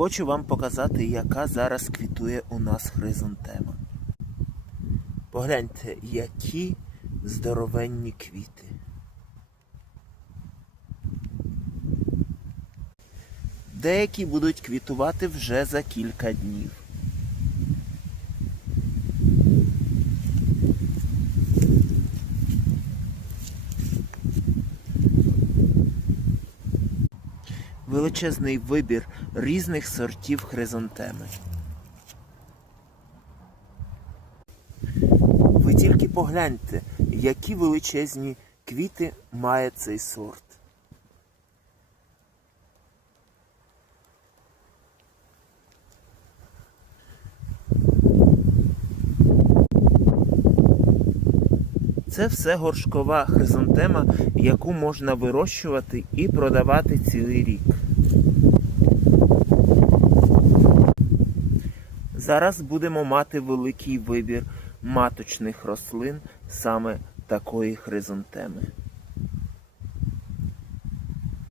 Хочу вам показати, яка зараз квітує у нас хризантема. Погляньте, які здоровенні квіти. Деякі будуть квітувати вже за кілька днів. Величезний вибір різних сортів хризантеми. Ви тільки погляньте, які величезні квіти має цей сорт. Це все горшкова хризантема, яку можна вирощувати і продавати цілий рік. Зараз будемо мати великий вибір маточних рослин саме такої хризантеми.